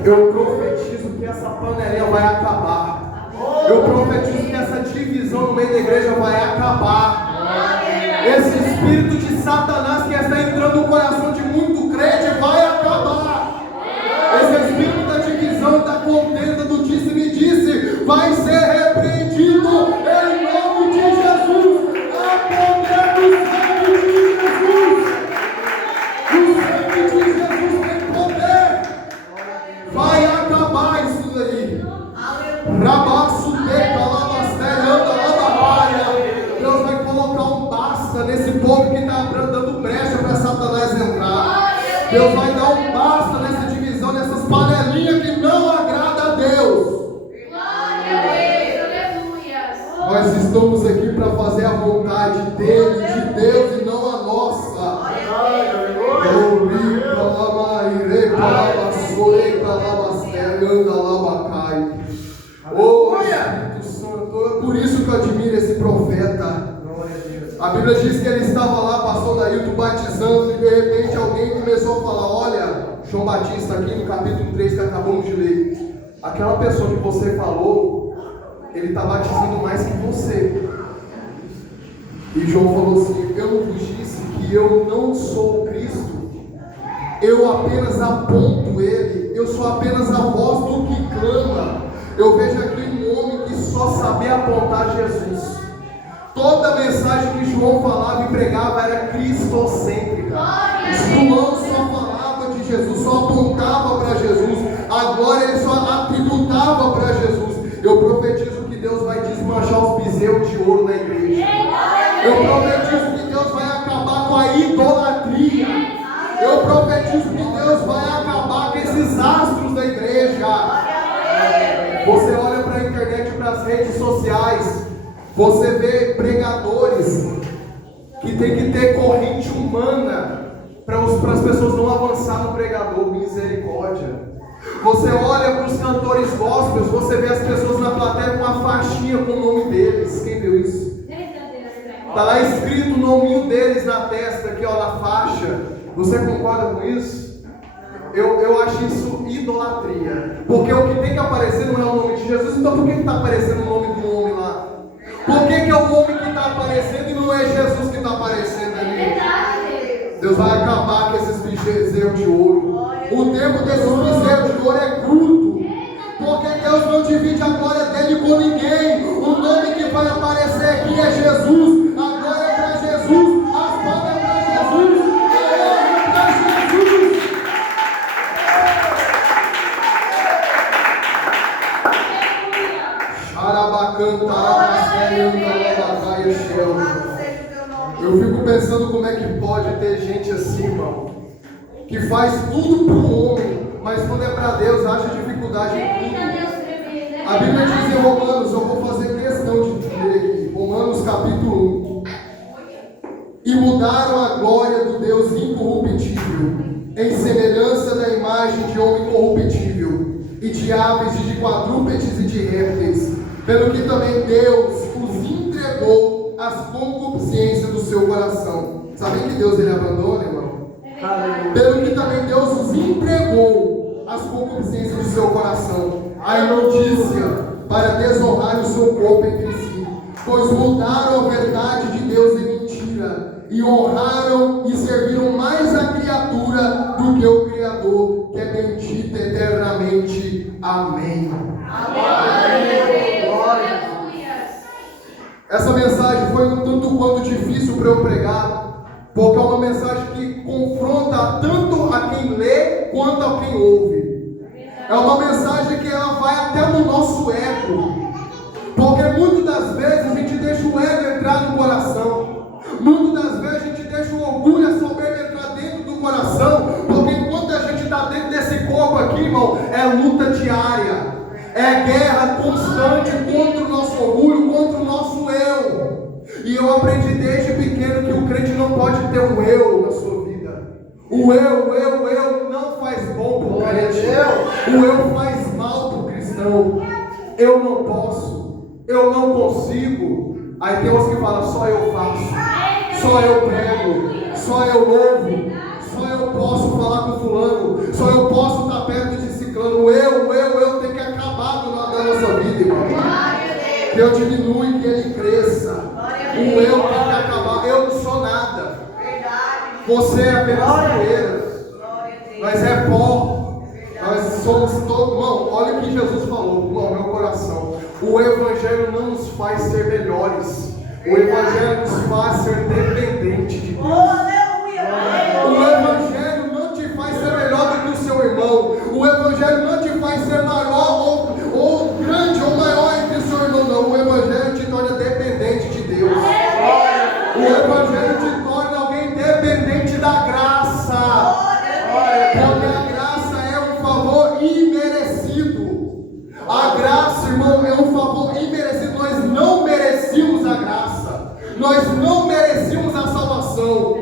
Eu profetizo que essa panelinha vai acabar. Eu profetizo que essa divisão no meio da igreja vai acabar. Esse espírito de Satanás que está entrando no coração de muito crente vai acabar. Esse espírito da divisão, da contenda, do disse-me-disse, vai ser repreendido em nome de Jesus. A poder do sangue de Jesus. O sangue de Jesus tem poder. Vai acabar isso daí. Rabaço teca, labastéria, anda, labapaia. Deus vai colocar um basta nesse povo que está dando brecha para Satanás entrar. Deus vai dar um basta nessa divisão, nessas panelinhas que não agrada a Deus. Nós estamos aqui para fazer a vontade dele, de Deus e não a nossa. Oh, Espírito Santo, é por isso que eu admiro esse profeta. A Bíblia diz que ele estava lá, pastor Dailton, batizando, e de repente alguém começou a falar, olha, João Batista aqui no capítulo 3 que acabamos de ler, aquela pessoa que você falou, ele está batizando mais que você. E João falou assim, eu não vos disse que eu não sou o Cristo, eu apenas aponto ele, eu sou apenas a voz do que clama. Eu vejo aqui um homem que só sabia apontar Jesus. Toda a mensagem que João falava e pregava era cristocêntrica. João só falava de Jesus, só apontava para Jesus. Agora ele só atributava para Jesus. Eu profetizo que Deus vai desmanchar os bezerros de ouro na igreja. Eu profetizo que Deus vai acabar com a idolatria. Eu profetizo que Deus vai acabar com esses astros da igreja. Você olha para a internet, para as redes sociais, você vê pregadores que tem que ter corrente humana para as pessoas não avançar no pregador. Misericórdia. Você olha para os cantores gospels, você vê as pessoas na plateia com uma faixinha com o nome deles. Quem viu isso? Está lá escrito o nominho deles na testa, aqui ó, na faixa. Você concorda com isso? Eu acho isso idolatria. Porque o que tem que aparecer não é o nome de Jesus. Então por que está aparecendo o nome do homem lá? Por que é o homem que está aparecendo e não é Jesus que está aparecendo ali? Deus vai acabar com esses bezerros de ouro. O tempo desses bezerros de ouro é curto. Porque Deus não divide a glória dele com ninguém. O nome que vai aparecer aqui é Jesus. A glória é para Jesus. As palmas é para Jesus. A honra é para Jesus. Eu fico pensando como é que pode ter gente assim, irmão, que faz tudo para o homem, mas quando é para Deus, acha dificuldade em tudo. A Bíblia diz em Romanos, eu vou fazer questão de ler aqui, Romanos capítulo 1, mudaram a glória do Deus incorruptível, em semelhança da imagem de homem corruptível, e de aves, e de quadrúpedes e de répteis, pelo que também Deus os entregou às concupiscências do seu coração. Sabem que Deus ele abandona, irmão? Pelo que também Deus os entregou às concupiscências do seu coração, a imundícia, para desonrar o seu corpo entre si, pois mudaram a verdade de Deus em mentira, e honraram e serviram mais a criatura do que o Criador, que é bendito eternamente. Amém. Essa mensagem foi um tanto quanto difícil para eu pregar, porque é uma mensagem que confronta tanto a quem lê quanto a quem ouve. É uma mensagem que ela vai até no nosso ego, porque muitas das vezes a gente deixa o ego entrar no coração, muitas das vezes a gente deixa o orgulho, a soberba entrar dentro do coração, porque enquanto a gente está dentro desse corpo aqui, irmão, é luta diária, é guerra constante contra o nosso orgulho, contra o nosso eu. E eu aprendi desde pequeno que o crente não pode ter um eu na sua vida. O eu não faz bom para o crente. O eu faz mal para o cristão. Eu não posso, eu não consigo. Aí tem uns que falam, só eu faço, só eu prego, só eu louvo, só eu posso falar com fulano, só eu posso estar perto de ciclano. Eu tenho que acabar na nossa vida, irmão. Que eu diminua e que ele cresça. O eu tem que acabar. Eu não sou nada. Você é apenas poeira. Nós é pó. Nós somos todos. Irmão, olha o que Jesus falou. Irmão, meu coração. O Evangelho não nos faz ser melhores. O Evangelho nos faz ser dependentes de Deus. O Evangelho não te faz ser melhor do que o seu irmão. O Evangelho não te faz ser maior ou grande ou maior entre o seu irmão, não. O Evangelho te torna dependente de Deus. O Evangelho te torna alguém dependente da graça. Porque a graça é um favor imerecido. A graça, irmão, é um favor imerecido. Nós não merecíamos a graça. Nós não merecíamos a salvação.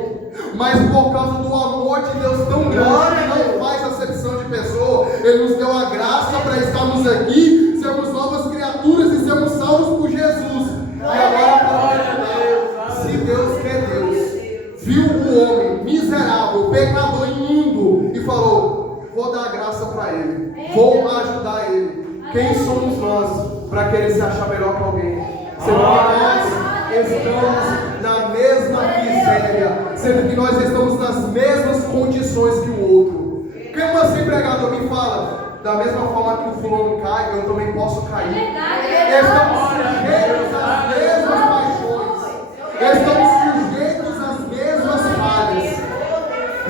Mas por causa do amor de Deus tão grande, que não faz acepção de pessoa, Ele nos deu a graça para estarmos aqui, sermos novas criaturas e sermos salvos por Jesus. E agora, se Deus quer Deus, viu o homem miserável, pecador, imundo, e falou, vou dar a graça para ele, vou ajudar ele. Quem somos nós para querer se achar melhor que alguém? Sendo que nós estamos na mesma miséria, sendo que nós estamos nas mesmas condições que o outro. Como assim, pregador, me fala? Da mesma forma que o fulano cai, eu também posso cair. Estamos sujeitos às mesmas paixões. Estamos sujeitos às mesmas falhas.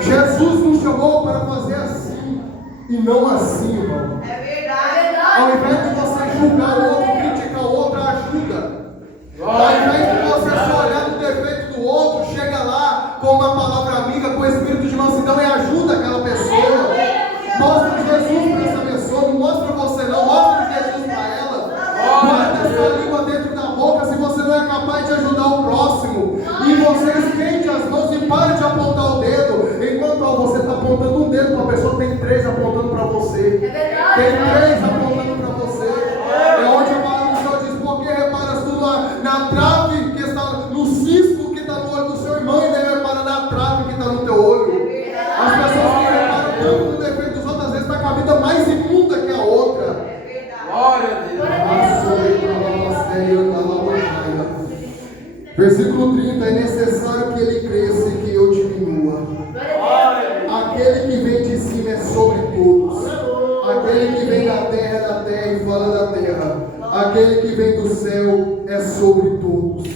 Jesus nos chamou para fazer assim e não assim, irmão. Ao invés de você julgar o outro, criticar o outro, ajuda. Ao invés de você só olhar no defeito do outro, chega lá com uma palavra amiga, com o espírito de mansidão e ajuda aquela pessoa. Mostra Jesus para essa pessoa, não mostra você não, mostra Jesus para ela. Guarda essa língua dentro da boca se você não é capaz de ajudar o próximo. E você estende as mãos e para de apontar o dedo. Enquanto você está apontando um dedo para a pessoa, tem 3 apontando para você. Tem 3 apontando para você. É onde a palavra do Senhor diz, porque reparas tu na trave que está, no cisco que está no olho do seu irmão, e nem repara na trave que está no teu olho. As pessoas que reparam tanto no defeito dos outros, às vezes está com a vida mais imunda que a outra. Glória a Deus. Versículo 30, é necessário que ele cresça e que eu diminua. Aquele que vem de cima é sobre todos. Aquele que vem da terra é da terra e fala da terra. Aquele que vem do céu é sobre todos.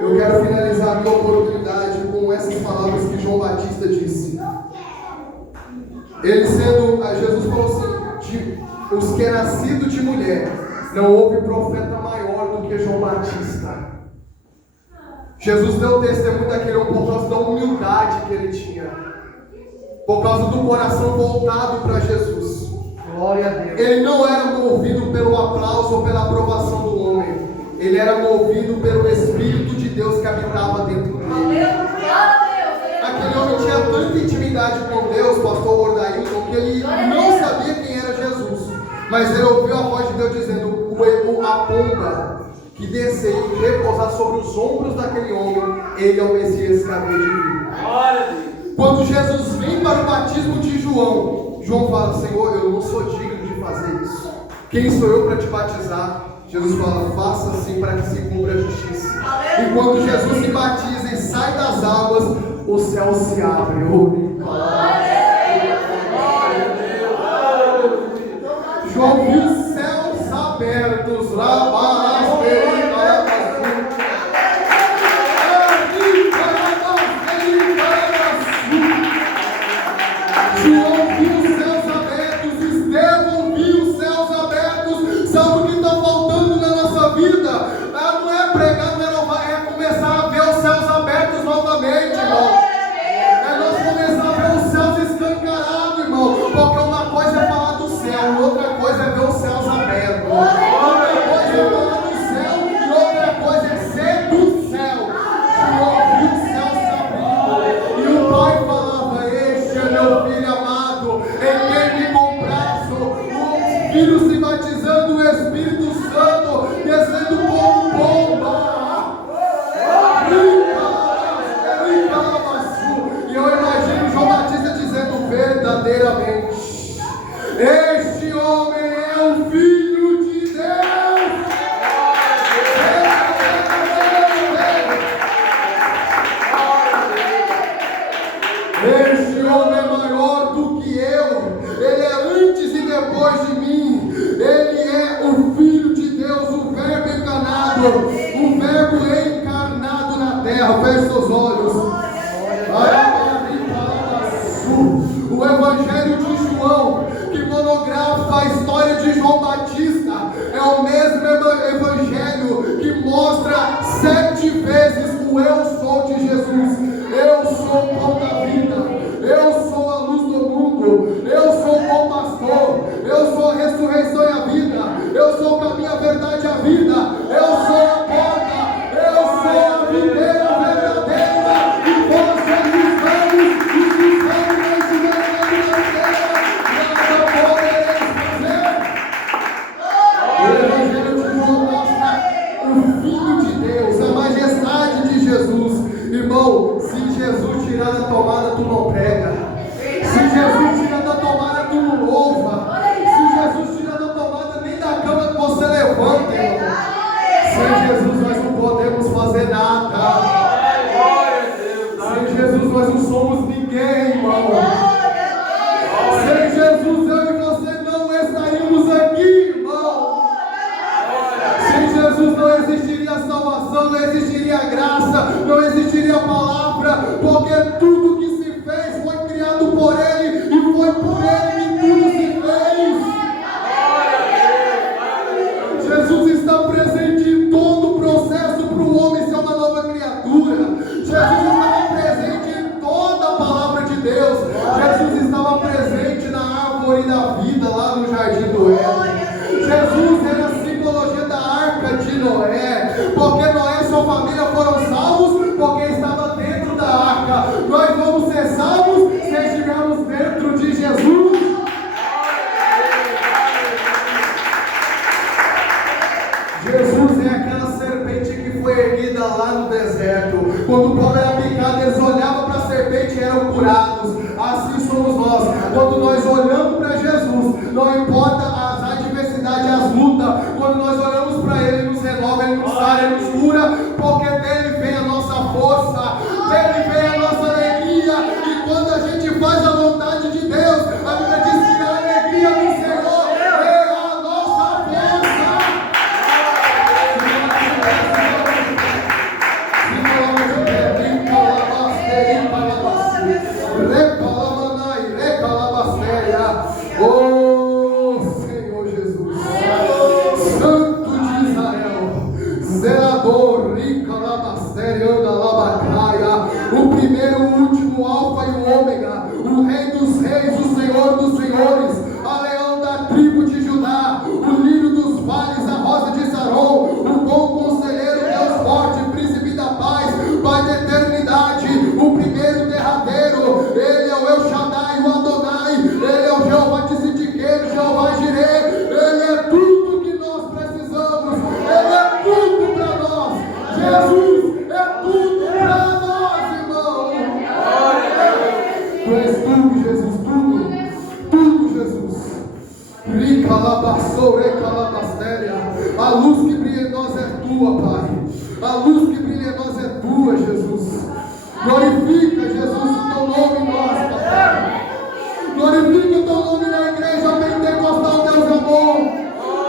Eu quero finalizar a minha oportunidade com essas palavras que João Batista disse. Ele sendo, Jesus falou assim, os que é nascido de mulher, não houve profeta maior do que João Batista. Jesus deu testemunho daquele homem por causa da humildade que ele tinha, por causa do coração voltado para Jesus. Glória a Deus. Ele não era movido pelo aplauso ou pela aprovação do homem. Ele era movido pelo Espírito de Deus que habitava dentro dele. Mas ele ouviu a voz de Deus dizendo: a pomba que descer e repousar sobre os ombros daquele homem, ele é o Messias que havia de vir. Quando Jesus vem para o batismo de João, João fala: Senhor, eu não sou digno de fazer isso. Quem sou eu para te batizar? Jesus fala: faça assim para que se cumpra a justiça. E quando Jesus se batiza e sai das águas, o céu se abre. João viu os céus abertos lá para João viu os céus abertos, Estevão viu os céus abertos. Sabe o que está faltando na nossa vida? Não é pregar, não é louvar, é começar a ver os céus abertos novamente, irmão. É nós começar a ver os céus escancarados, irmão. Porque uma coisa é falar do céu, outra coisa é ver os céus abertos. Outra coisa é falar do céu e outra coisa é ser do céu. João viu os céus se abrindo e o pai falava: este é meu filho amado, em quem me comprazo. O filho se batizando, o Espírito Santo descendo como pomba. E eu imagino João Batista dizendo verdadeiramente: este homem é o Filho de Deus. Este homem é maior do que eu. Ele é antes e depois de mim. Ele é o Filho de Deus, o Verbo encarnado, o Verbo encarnado na terra. Feche seus olhos. O Evangelho de João, que monografa a história de João Batista, é o mesmo Evangelho que mostra 7 vezes o eu sou de Jesus. Eu sou o pão da vida, eu sou a luz do mundo, eu sou o bom pastor, eu sou a ressurreição e a vida, eu sou o caminho, a verdade e a vida, eu sou a porta, eu sou a videira verdadeira, e vós sois os ramos, e os ramos não estiverem na videira, nada podereis fazer. O Evangelho de João mostra o Filho de Deus, a majestade de Jesus. Irmão, se Jesus tirar da tomada, tu não prega. Se Jesus tirar da tomada, tu não louva. Se Jesus tirar da tomada, nem da cama que você levanta, irmão. Sem Jesus nós não podemos fazer nada. Sem Jesus nós não somos ninguém, irmão. Sem Jesus eu e você não estaríamos aqui, irmão. Sem Jesus não existiria salvação, não existiria graça, não existiria palavra, porque tudo que se fez foi criado por Ele e foi por Ele que tudo se fez. Jesus está presente em todo o processo para o homem ser uma nova criatura. Jesus estava presente em toda a palavra de Deus. Jesus estava presente na árvore da vida lá no jardim do Éden. Jesus era a simbologia da arca de Noé, porque Noé e sua família foram salvos porque estava dentro da arca. Nós vamos ser salvos se estivermos dentro de Jesus. Jesus é aquela serpente que foi erguida lá no deserto. Quando o povo era picado, eles olhavam para a serpente e eram curados. Assim somos nós. Quando nós olhamos para Jesus, não importa as adversidades, as lutas, quando nós olhamos para Ele, Ele nos renova, Ele nos sara, Ele nos cura, porque dele vem a nossa força, dele vem a nossa alegria. E quando a gente faz a vontade de Deus, a Bíblia diz que a alegria do Senhor é a nossa força. Oh Senhor Jesus, Santo de Israel, zelador, rica labastéria, anda labacaia, o primeiro, o último, o alfa e o ômega, o rei dos reis, o senhor dos senhores, a leão da tribo de Judá, o lírio dos vales, a rosa de Saron, o bom conselheiro, Deus forte, príncipe da paz, pai da eternidade, o primeiro derradeiro. Ele é o El Shaddai, o Adonai, Ele é o Jeová Tsidkenu, Jeová Jireh, tudo, Jesus, tudo, Jesus. A luz que brilha em nós é tua, Pai. A luz que brilha em nós é tua, Jesus. Glorifica, Jesus, o teu nome em nós, Pai. Glorifica o teu nome na igreja pentecostal, Deus amor.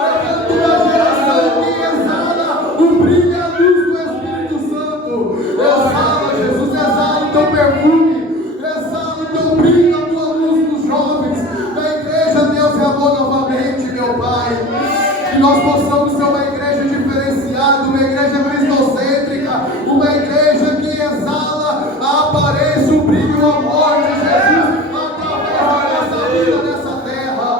É a tua geração que exala o brilho e a luz do Espírito Santo. Exala, Jesus, exala o teu perfume. Exala o teu brilho, a tua luz nos jovens. Na igreja, Deus é amor novamente, meu Pai. Que nós possamos ser uma igreja diferenciada, uma igreja cristocêntrica, uma igreja que exala a aparência, o brilho e o amor de Jesus através da nossa vida nessa terra.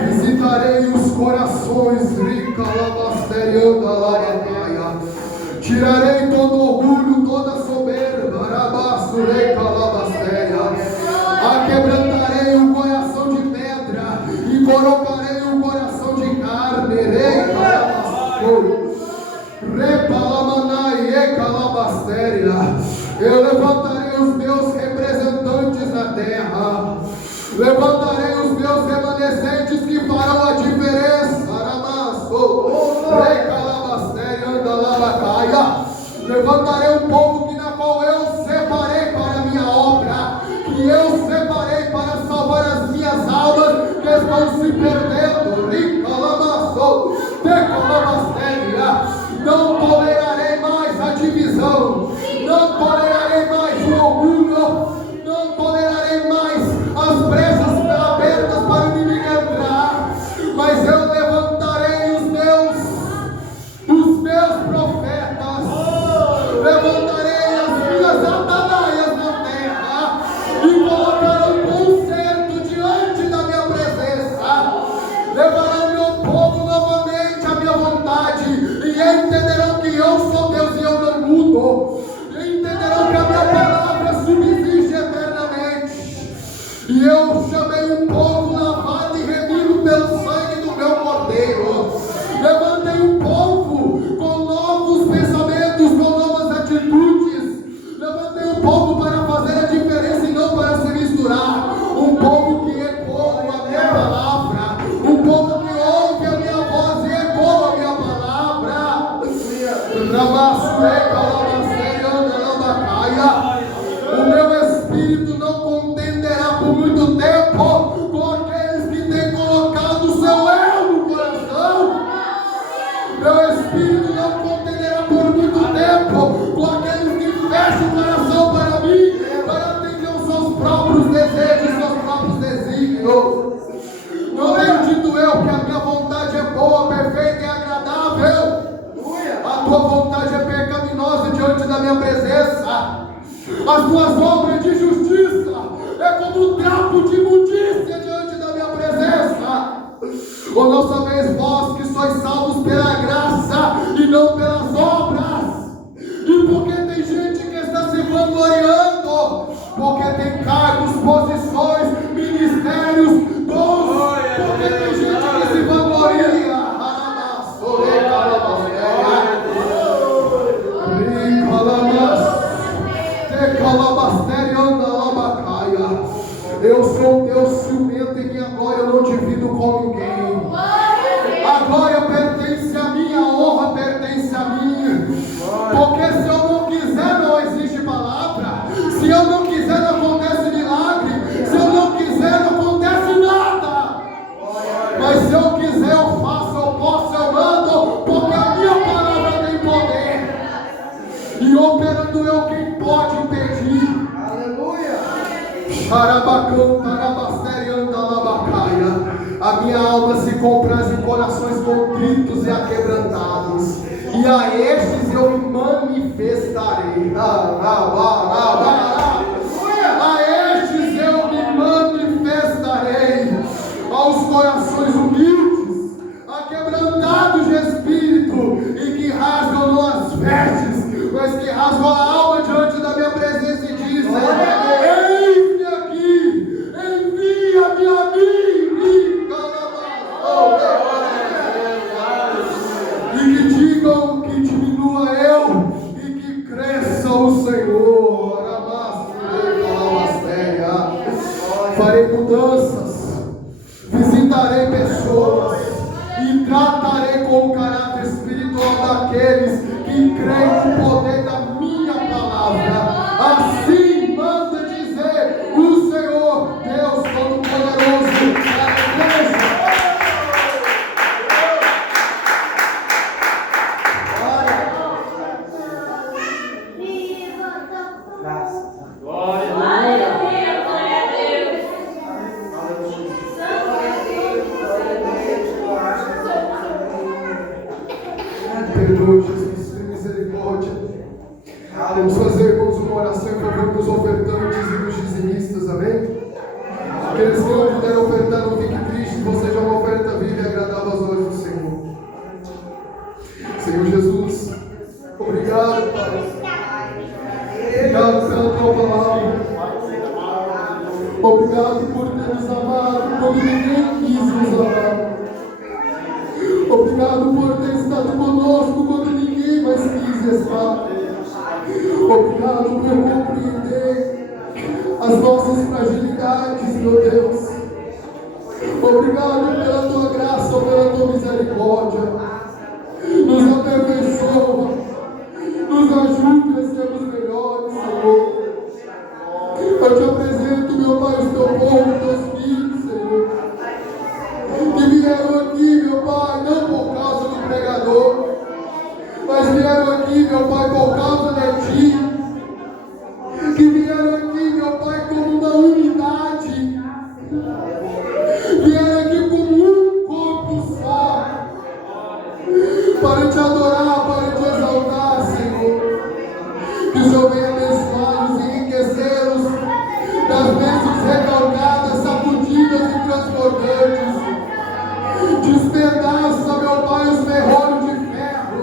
Visitarei os corações, tirarei todo orgulho, toda soberba, aquebrantarei o coração de pedra e colocarei o coração de carne. Eu levantarei os meus representantes na terra. Levantarei os meus remanescentes que farão a diferença. Levantarei um povo na qual eu separei para a minha obra, que eu separei para salvar as minhas almas que estão se perdendo. Não tolerarei mais a divisão, não tolerarei mais o orgulho, não tolerarei mais as brechas abertas para o inimigo entrar, mas eu levantarei os meus profetas, levantarei as minhas atalaias na terra e colocarão conserto diante da minha presença, levarão meu povo novamente à minha vontade e entenderão que eu sou Deus e eu não mudo, entenderão que a minha palavra subsiste eternamente. E eu chamei um povo lavado e remido pelo sangue do meu cordeiro. Levantei um povo com novos pensamentos, com novas atitudes. Levantei um povo para fazer a diferença e não para se misturar. Um povo que ecoa a minha palavra. Um povo que ouve a minha voz e ecoa a minha palavra. O meu espírito não contenderá por muito tempo com aqueles que têm colocado o seu eu no coração. Meu espírito não contenderá por muito tempo com aqueles que fecham o coração para mim, para atender os seus próprios desejos, seus próprios desígnios. Não tenho dito eu que a minha vontade é boa, perfeita e agradável. A tua vontade é pecaminosa diante da minha presença. As tuas obras de justiça é como um trapo de imundícia diante da minha presença. Ou não sabeis vós que sois salvos pela graça e não pelas obras? E porque tem gente que está se vangloriando, porque tem cargos, posições, ministérios, dons, porque tem gente que se vangloria. Eu sou um Deus ciumento e minha glória eu não divido com ninguém. A glória pertence a mim, a honra pertence a mim. Porque se eu não quiser, não existe palavra. Se eu não quiser, não acontece milagre. Se eu não quiser, não acontece nada. Mas se eu quiser, eu faço, eu posso, eu mando. Porque a minha palavra tem poder. E operando eu, quem pode impedir? A minha alma se compraz em corações contritos e aquebrantados, e a estes eu me manifestarei. A estes eu me manifestarei, aos corações humildes, aquebrantados de espírito, e que rasgam não as vestes, mas que rasgam a alma diante da minha presença e dizem: ei, o poder da minha palavra. Assim manda dizer o Senhor, Deus Todo-Poderoso, para a igreja. Glória. Glória a Deus, glória a Deus. Perdoe, Jesus, tem misericórdia. Vamos fazer, irmãos, uma oração em favor dos ofertantes e dos dizimistas, amém? Aqueles que não puderam ofertar, não fiquem tristes, vou seja uma oferta viva e agradável aos olhos do Senhor. Senhor Jesus, obrigado, Pai. Obrigado pela tua palavra. Obrigado por ter nos amado quando ninguém quis nos amar. Obrigado por ter estado conosco quando ninguém mais quis estar. Obrigado por compreender as nossas fragilidades, meu Deus. Obrigado pela tua graça, pela tua misericórdia. Nos aperfeiçoa, nos ajude a sermos melhores, Senhor. Eu te apresento, meu Pai, os teu povo, teus filhos, Senhor, que vieram aqui, meu Pai, não por causa do pregador, mas vieram aqui, meu Pai, por causa de Ti, que vieram aqui, meu Pai, como uma unidade, vieram aqui como um corpo só, para Te adorar, para Te exaltar, Senhor. Que o Senhor venha abençoá-los e enriquecê-los das bênçãos recalcadas, sacudidas e transbordantes. Despedaça, meu Pai, os ferrolhos de ferro.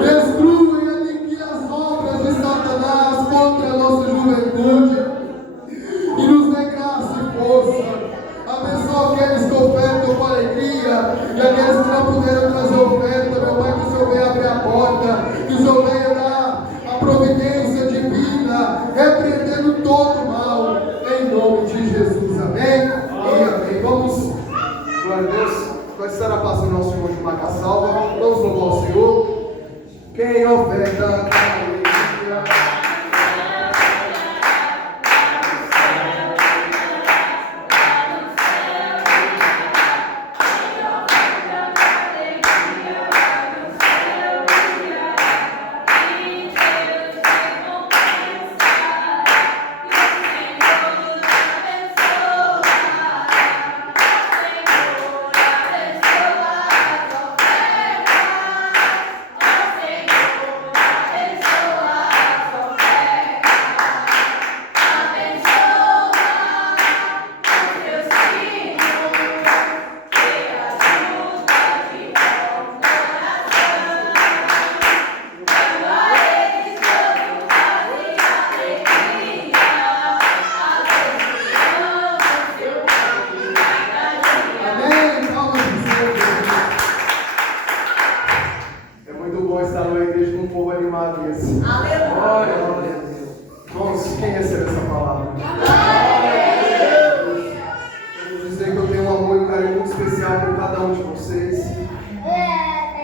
Destrua e aniquila as obras de Satanás contra a nossa juventude. E nos dê graça e força. Abençoa aqueles que ofertam com alegria e aqueles que não puderam trazer oferta, meu Pai, que o Senhor venha abrir a porta, que o Senhor venha dar a providência divina, repreendendo todo o mal, em nome de Jesus, amém? E amém. Vamos, glória a Deus, vai estar a paz do nosso irmão de Maca Salva, vamos louvar o Senhor. Quem oferta com alegria.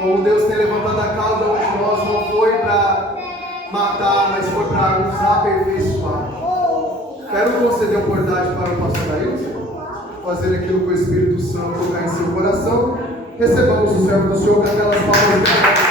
Como Deus tem levantado a cada um de nós, não foi para matar, mas foi para nos aperfeiçoar. Quero conceder a oportunidade para o pastor Ailton fazer aquilo que o Espírito Santo tocar em seu coração. Recebamos o servo do Senhor com aquelas palavras.